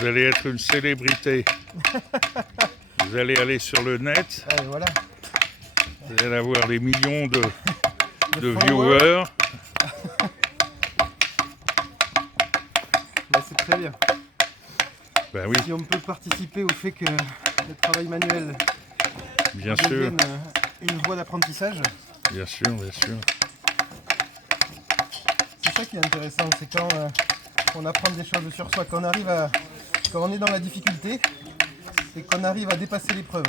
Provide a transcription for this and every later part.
Vous allez être une célébrité. Vous allez aller sur le net. Ah, voilà. Vous allez avoir des millions de followers. viewers. Bah, c'est très bien. Ben oui, Si on peut participer au fait que le travail manuel bien sûr, devienne une voie d'apprentissage, bien sûr, bien sûr. c'est ça qui est intéressant, c'est quand on apprend des choses sur soi, quand on est dans la difficulté, et qu'on arrive à dépasser l'épreuve.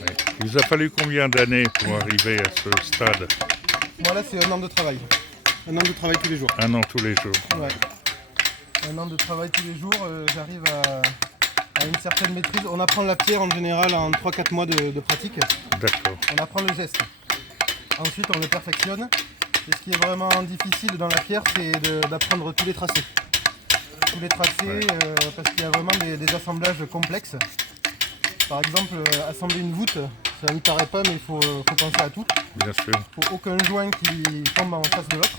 Ouais. Il vous a fallu combien d'années pour arriver à ce stade? Moi là c'est un an de travail. Un an de travail tous les jours. Un an tous les jours. Ouais. Un an de travail tous les jours, j'arrive à une certaine maîtrise. On apprend la pierre en général en 3-4 mois de pratique. D'accord. On apprend le geste. Ensuite on le perfectionne. Et ce qui est vraiment difficile dans la pierre, c'est d'apprendre tous les tracés. Tous les tracés, Ouais. parce qu'il y a vraiment des assemblages complexes. Par exemple, assembler une voûte, ça ne paraît pas, mais il faut penser à tout. Bien sûr. Il ne faut aucun joint qui tombe en face de l'autre.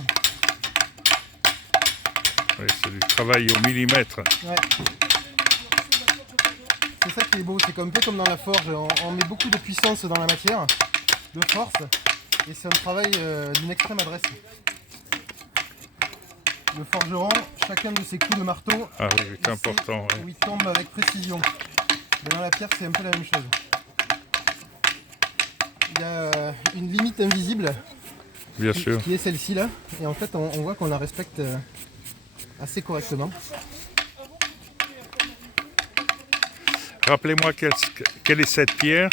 Oui, c'est du travail au millimètre. Ouais. C'est ça qui est beau, c'est un peu comme dans la forge, on met beaucoup de puissance dans la matière, de force, et c'est un travail d'une extrême adresse. Le forgeron, chacun de ses coups de marteau, Ah oui, c'est important. où Ouais. il tombe avec précision. Mais dans la pierre, c'est un peu la même chose. Il y a une limite invisible, Bien sûr. qui est celle-ci là, et en fait on voit qu'on la respecte assez correctement. Rappelez-moi quelle est cette pierre?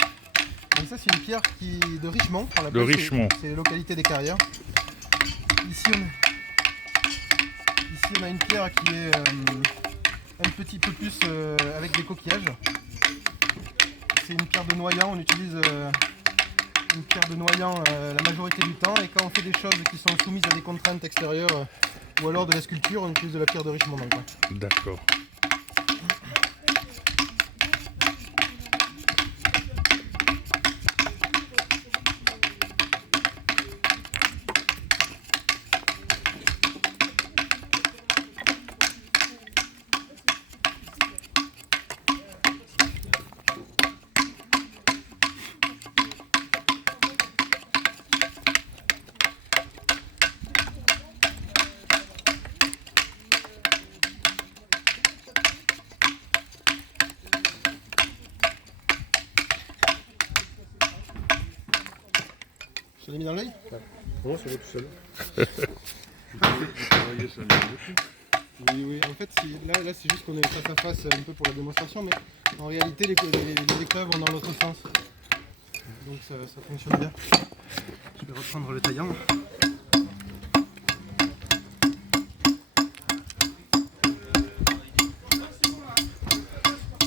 Donc ça c'est une pierre de Richemont. On l'appelle, De Richemont. C'est la localité des Carrières. Ici on a une pierre qui est un petit peu plus avec des coquillages. C'est une pierre de noyant, on utilise une pierre de noyant la majorité du temps, et quand on fait des choses qui sont soumises à des contraintes extérieures ou alors de la sculpture, on utilise de la pierre de Richemont dans le coin. D'accord. Je l'ai mis dans l'œil. Non, ça va tout seul. Oui, oui, en fait, là c'est juste qu'on est face à face un peu pour la démonstration, mais en réalité, les éclaves vont dans l'autre sens. Donc ça fonctionne bien. Je vais reprendre le taillant.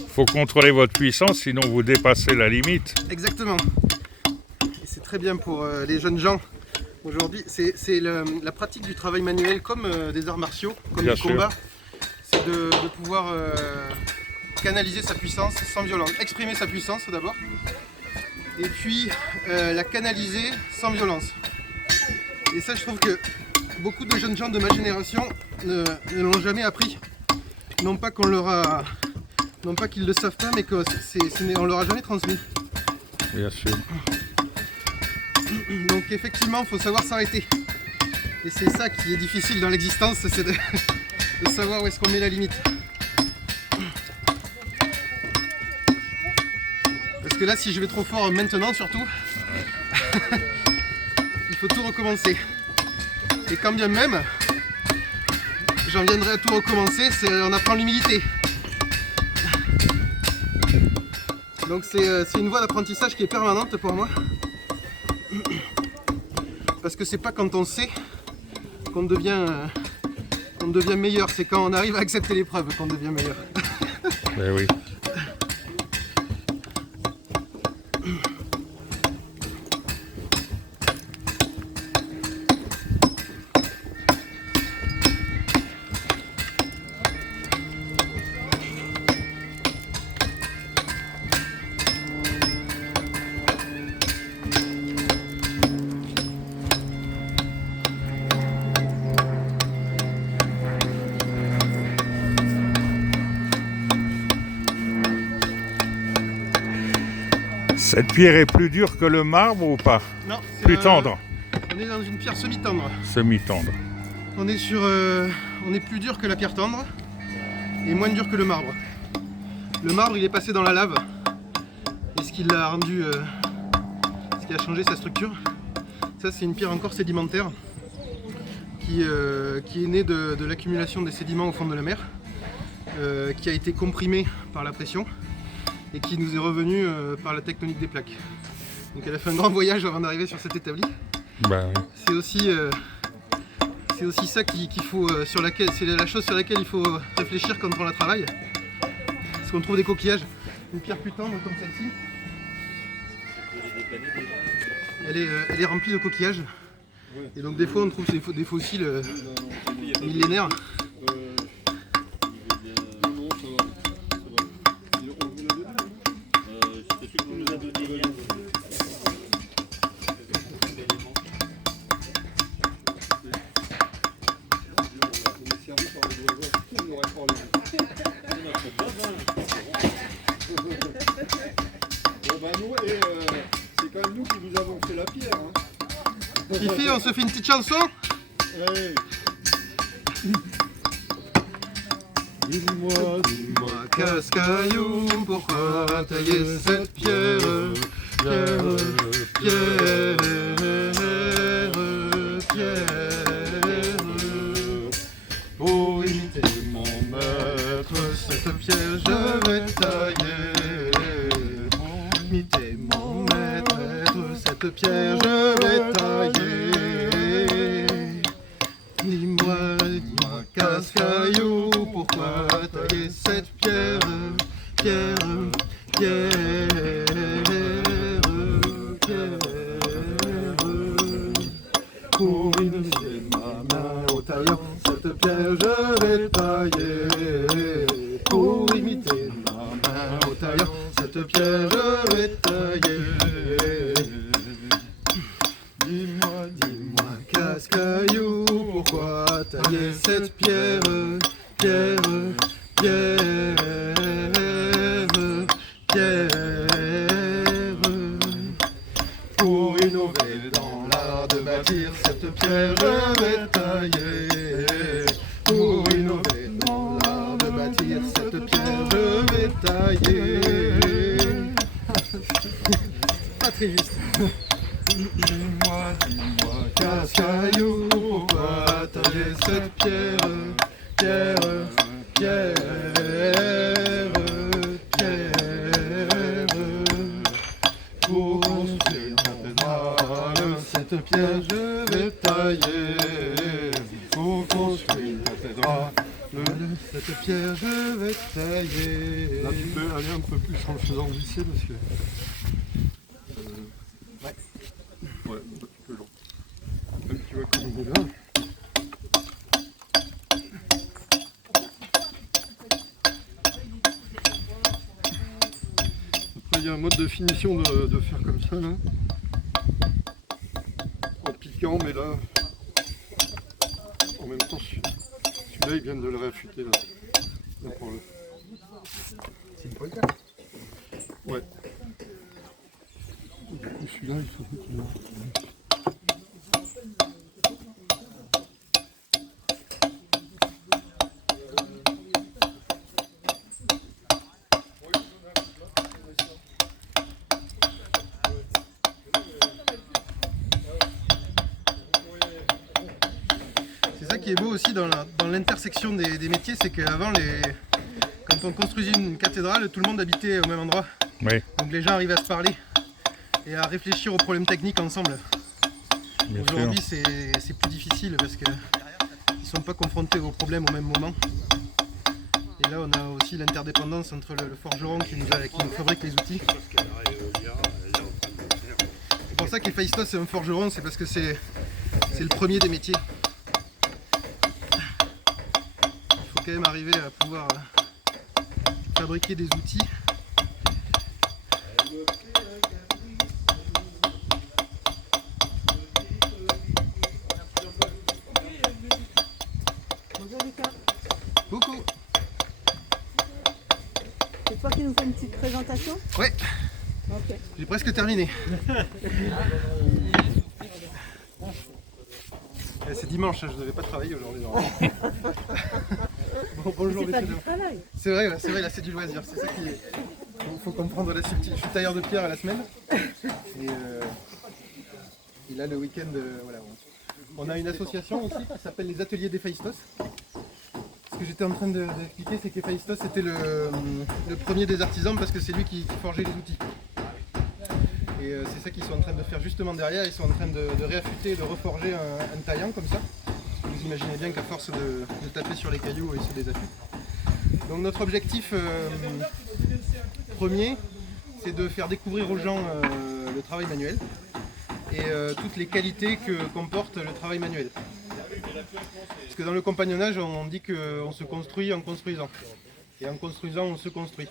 Faut contrôler votre puissance, sinon vous dépassez la limite. Exactement. Et c'est très bien pour les jeunes gens aujourd'hui. C'est la pratique du travail manuel comme des arts martiaux, comme Bien du sûr. combat. C'est de pouvoir canaliser sa puissance sans violence. Exprimer sa puissance d'abord. Et puis la canaliser sans violence. Et ça, je trouve que beaucoup de jeunes gens de ma génération ne l'ont jamais appris. Non pas qu'on leur a... Non pas qu'ils ne le savent pas, mais qu'on ne leur a jamais transmis. Bien sûr. Donc effectivement, il faut savoir s'arrêter. Et c'est ça qui est difficile dans l'existence, c'est de savoir où est-ce qu'on met la limite. Parce que là, si je vais trop fort maintenant surtout, il faut tout recommencer. Et quand bien même, j'en viendrai à tout recommencer, on apprend l'humilité. Donc c'est une voie d'apprentissage qui est permanente pour moi. Parce que c'est pas quand on sait qu'on devient meilleur, c'est quand on arrive à accepter l'épreuve qu'on devient meilleur. Ben oui. Cette pierre est plus dure que le marbre ou pas? Non, Plus tendre, on est dans une pierre semi-tendre. semi-tendre. On est sur, on est plus dur que la pierre tendre et moins dur que le marbre. Le marbre, il est passé dans la lave et ce qui l'a rendu, ce qui a changé sa structure. Ça, c'est une pierre encore sédimentaire qui est née de l'accumulation des sédiments au fond de la mer, qui a été comprimée par la pression et qui nous est revenue par la tectonique des plaques. Donc elle a fait un grand voyage avant d'arriver sur cet établi. Bah oui. C'est aussi ça qu'il faut, c'est la chose sur laquelle il faut réfléchir quand on la travaille. Parce qu'on trouve des coquillages, une pierre plus tendre comme celle-ci. Elle est remplie de coquillages. Et donc des fois on trouve des fossiles millénaires. C'est quand même nous qui vous avons fait la pierre. Hein. Fifi, on se fait une petite chanson? Ouais. Dis-moi, casse-caillou, pourquoi tailler cette pierre? Pierre, pierre, pierre. Pour imiter mon maître, cette pierre je vais tailler. Pour imiter mon maître, cette pierre je vais tailler. Dis-moi, casse-caillou, pourquoi tailler cette pierre? Pierre, pierre, pierre. Pour imiter ma main au taillant, cette pierre je vais tailler. Pour imiter ma main au taillant, cette pierre je vais tailler. Dis-moi, casse-caillou, pourquoi tailler cette pierre? Pierre, pierre, pierre. Pour innover dans l'art de bâtir, cette pierre je vais tailler. Pour innover dans l'art de bâtir, cette pierre je vais tailler. Pas très juste. Dis-moi, casse-caillou, pourquoi tailler cette pierre? Pierre, pierre, pierre. Pour construire ma cathédrale, cette pierre je vais tailler. Pour construire ma cathédrale, cette pierre je vais tailler. Là, tu peux aller un peu plus en le faisant glisser parce que. Ouais, un petit peu long. Même tu vois comme on est là. Après, il y a un mode de finition de faire comme ça, là. En piquant, mais là. En même temps, celui-là, ils viennent de le réaffûter, là. Là, pour le. C'est une pointe. Ouais. Du coup, celui-là, il faut qu'il. C'est ça qui est beau aussi dans l'intersection des métiers, c'est qu'avant, quand on construisait une cathédrale, tout le monde habitait au même endroit. Oui, Donc les gens arrivaient à se parler et à réfléchir aux problèmes techniques ensemble. bien sûr. Aujourd'hui, c'est plus difficile parce qu'ils ne sont pas confrontés aux problèmes au même moment. Et là, on a aussi l'interdépendance entre le forgeron qui nous fabrique les outils. C'est pour ça qu'Héphaïstos c'est un forgeron, c'est parce que c'est le premier des métiers. Il faut quand même arriver à pouvoir fabriquer des outils. Coucou. C'est toi qui nous fais une petite présentation? Ouais. Ok. J'ai presque terminé. C'est dimanche, je ne devais pas travailler aujourd'hui. Bon, bonjour C'est pas messieurs, du dames. travail. C'est vrai, là c'est du loisir. C'est ça qui est. Faut comprendre la subtilité. Je suis tailleur de pierre à la semaine. Et là le week-end, voilà. On a une association aussi qui s'appelle les Ateliers d'Héphaïstos. Ce que j'étais en train d'expliquer, c'est qu'Héphaïstos c'était le premier des artisans parce que c'est lui qui forgeait les outils. Et c'est ça qu'ils sont en train de faire justement derrière. Ils sont en train de réaffûter, de reforger un taillant comme ça. Vous imaginez bien qu'à force de taper sur les cailloux, ils se désaffûtent. Donc notre objectif premier, c'est de faire découvrir aux gens le travail manuel et toutes les qualités que comporte le travail manuel. Parce que dans le compagnonnage, on dit qu'on se construit en construisant. Et en construisant, on se construit.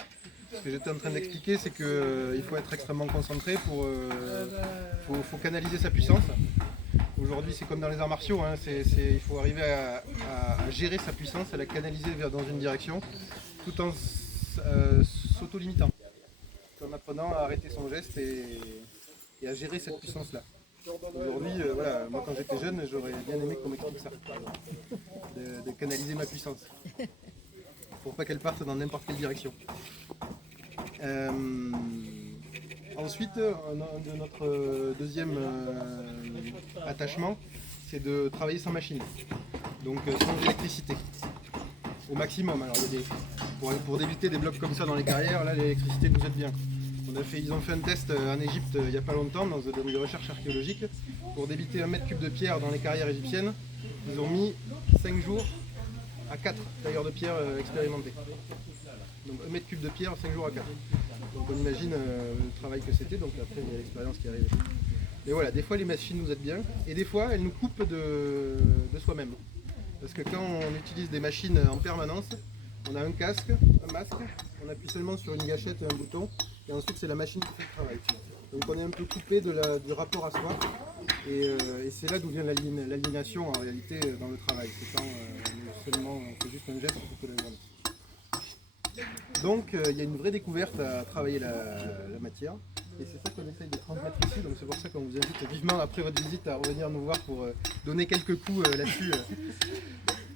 Ce que j'étais en train d'expliquer, c'est qu'il faut être extrêmement concentré faut canaliser sa puissance. Aujourd'hui, c'est comme dans les arts martiaux, hein, il faut arriver à gérer sa puissance, à la canaliser dans une direction, tout en s'auto-limitant, en apprenant à arrêter son geste et à gérer cette puissance-là. Aujourd'hui, voilà, moi quand j'étais jeune, j'aurais bien aimé qu'on m'explique ça, de canaliser ma puissance, pour pas qu'elle parte dans n'importe quelle direction. Ensuite, de notre deuxième attachement, c'est de travailler sans machine, donc sans électricité, au maximum. Alors, pour débuter des blocs comme ça dans les carrières, là l'électricité nous aide bien. Ils ont fait un test en Égypte il n'y a pas longtemps, dans des recherches archéologiques. Pour débiter 1 mètre cube de pierre dans les carrières égyptiennes, ils ont mis 5 jours à 4 tailleurs de pierre expérimentés. Donc 1 mètre cube de pierre, 5 jours à 4. Donc on imagine le travail que c'était, donc après il y a l'expérience qui arrive. Mais voilà, des fois les machines nous aident bien, et des fois elles nous coupent de soi-même. Parce que quand on utilise des machines en permanence, on a un casque, un masque, on appuie seulement sur une gâchette et un bouton, et ensuite c'est la machine qui fait le travail. Donc on est un peu coupé du rapport à soi, et c'est là d'où vient l'aliénation en réalité dans le travail. C'est quand on fait juste un geste toute la journée. Donc il y a une vraie découverte à travailler la matière, et c'est ça qu'on essaye de transmettre ici. Donc c'est pour ça qu'on vous invite vivement après votre visite à revenir nous voir pour donner quelques coups là-dessus.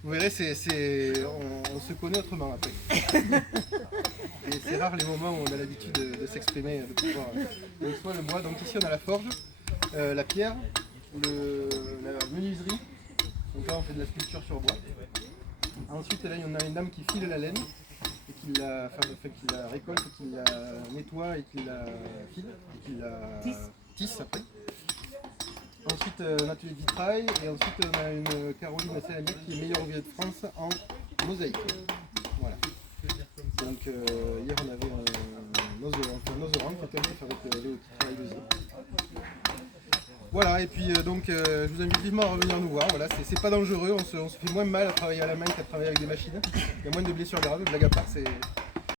Vous verrez, on se connaît autrement après. Et c'est rare les moments où on a l'habitude de s'exprimer, de pouvoir. Donc soit le bois, donc ici on a la forge, la pierre, la menuiserie. Donc là on fait de la sculpture sur bois. Ensuite là on a une dame qui file la laine et qui la récolte, qui la nettoie et qui la file, et qui la tisse après. Ensuite un atelier de vitrail, et ensuite on a une Caroline Salanier qui est meilleure ouvrière de France en mosaïque. Voilà. Donc hier on avait un noserang qui était avec Léo qui travaille aussi. Voilà, et puis donc je vous invite vivement à revenir nous voir. Voilà, c'est pas dangereux, on se fait moins mal à travailler à la main qu'à travailler avec des machines. Il y a moins de blessures graves, blague à part, c'est